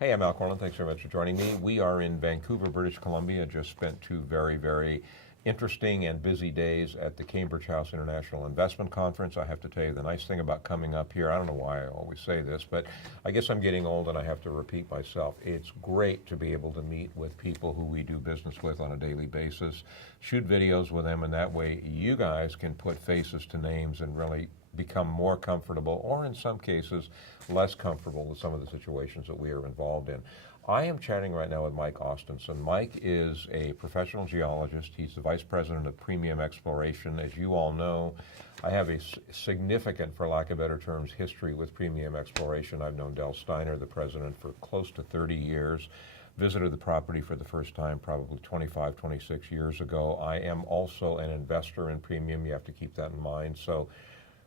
Hey, I'm Al Corlin. Thanks very much for joining me. We are in Vancouver, British Columbia. Just spent two very interesting and busy days at the Cambridge House International Investment Conference. I have to tell you, the nice thing about coming up here, I don't know why I always say this, but I guess I'm getting old and I have to repeat myself. It's great to be able to meet with people who we do business with on a daily basis, shoot videos with them, and that way you guys can put faces to names and really become more comfortable, or in some cases, less comfortable with some of the situations that we are involved in. I am chatting right now with Mike Ostenson. Mike is a professional geologist. He's the Vice President of Premium Exploration. As you all know, I have a significant, for lack of better terms, history with Premium Exploration. I've known Del Steiner, the president, for close to 30 years. Visited the property for the first time probably 25, 26 years ago. I am also an investor in Premium. You have to keep that in mind. So,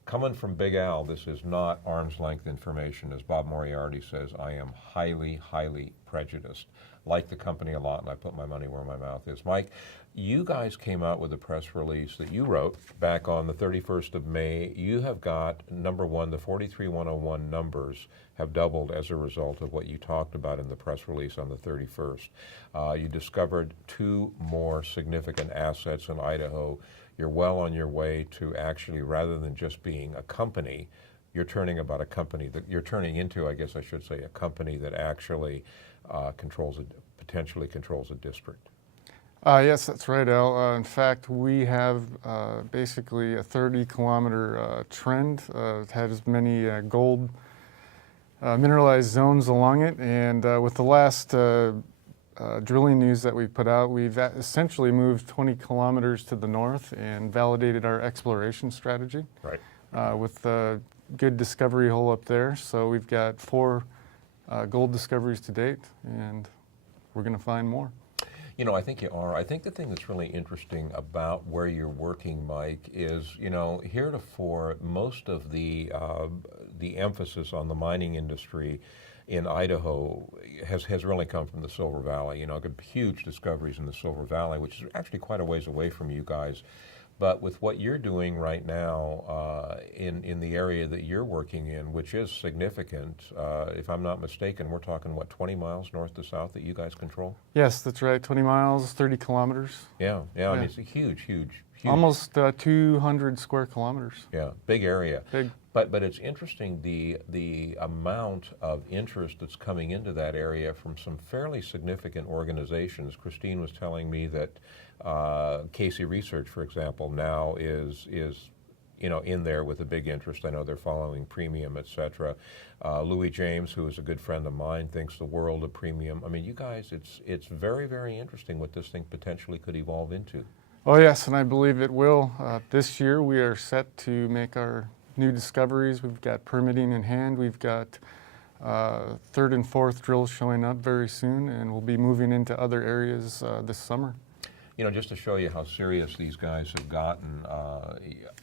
coming from Big Al, this is not arm's length information. As Bob Moriarty says, I am highly prejudiced. Like the company a lot, and I put my money where my mouth is. Mike, you guys came out with a press release that you wrote back on the 31st of May. You have got, number one, the 43101 numbers have doubled as a result of what you talked about in the press release on the 31st. You discovered two more significant assets in Idaho. You're well on your way to actually, rather than just being a company, you're turning into, I guess I should say, a company that actually potentially controls a district. Yes, that's right, Al. In fact, we have basically a 30-kilometer trend. It has many gold mineralized zones along it, and with the last drilling news that we put out, we've essentially moved 20 kilometers to the north and validated our exploration strategy. Right. With a good discovery hole up there. So we've got 4 gold discoveries to date, and we're going to find more. You know, I think you are. I think the thing that's really interesting about where you're working, Mike, is, you know, heretofore, most of the emphasis on the mining industry in Idaho has really come from the Silver Valley. You know, huge discoveries in the Silver Valley, which is actually quite a ways away from you guys. But with what you're doing right now in the area that you're working in, which is significant, if I'm not mistaken, we're talking, what, 20 miles north to south that you guys control? Yes, that's right. 20 miles, 30 kilometers. Yeah. I mean, it's a huge. Almost 200 square kilometers. Yeah, big area. Big. But it's interesting the amount of interest that's coming into that area from some fairly significant organizations. Christine was telling me that Casey Research, for example, now is in there with a big interest. I know they're following Premium, etc. Louis James, who is a good friend of mine, thinks the world of Premium. I mean, you guys, it's very interesting what this thing potentially could evolve into. Oh yes, and I believe it will. This year we are set to make our new discoveries. We've got permitting in hand. We've got 3rd and 4th drills showing up very soon, and we'll be moving into other areas this summer. You know, just to show you how serious these guys have gotten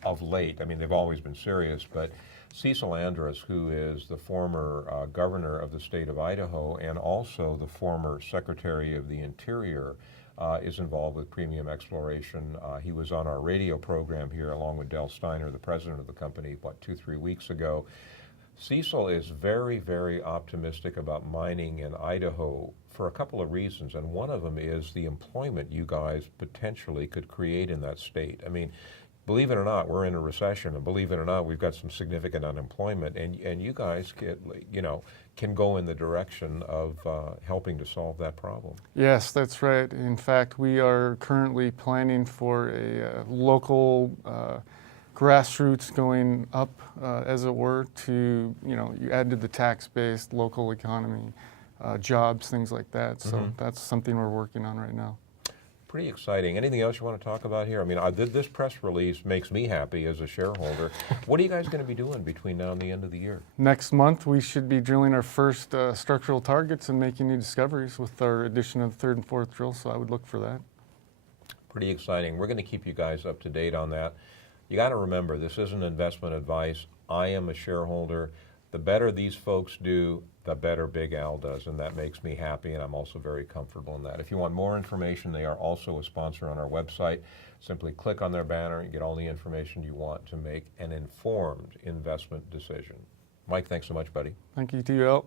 of late, I mean, they've always been serious, but Cecil Andrus, who is the former governor of the state of Idaho and also the former Secretary of the Interior, is involved with Premium Exploration. He was on our radio program here along with Del Steiner, the president of the company, 2-3 weeks ago. Cecil is very optimistic about mining in Idaho for a couple of reasons, and one of them is the employment you guys potentially could create in that state. I mean, believe it or not, we're in a recession, and believe it or not, we've got some significant unemployment, and you guys can go in the direction of helping to solve that problem. Yes, that's right. In fact, we are currently planning for a local grassroots going up, as it were, to, you add to the tax-based local economy, jobs, things like that. So that's something we're working on right now. Pretty exciting. Anything else you want to talk about here? I mean, this press release makes me happy as a shareholder. What are you guys going to be doing between now and the end of the year? Next month, we should be drilling our first structural targets and making new discoveries with our addition of 3rd and 4th drill, so I would look for that. Pretty exciting. We're going to keep you guys up to date on that. You got to remember, this isn't investment advice. I am a shareholder. The better these folks do, the better Big Al does, and that makes me happy, and I'm also very comfortable in that. If you want more information, they are also a sponsor on our website. Simply click on their banner and get all the information you want to make an informed investment decision. Mike, thanks so much, buddy. Thank you to you, Al.